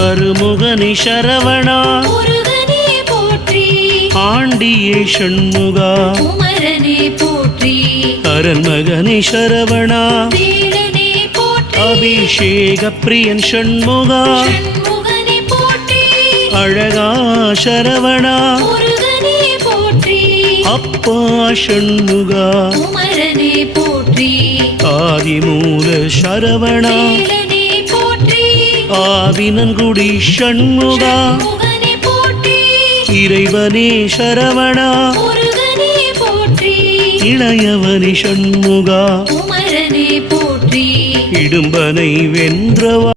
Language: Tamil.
அருமுகனி சரவணா முருகனே போற்றி ஆண்டியே ஷண்முகா குமரனே போற்றி அரண்மகனி சரவணா வேலனே போற்றி அபிஷேக பிரியன் ஷண்முகா ஷண்முகனே போற்றி அழகா சரவணா முருகனே போற்றி அப்பா ஷண்முகா குமரனே போற்றி ஆதிமூல சரவணா வேலனே போற்றி ஆவினன்குடி ஷண்முகா ஷண்முகனே போற்றி இறைவனே சரவணா முருகனே போற்றி இளையவனி ஷண்முகா குமரனே போற்றி இடும்பனை வென்றவா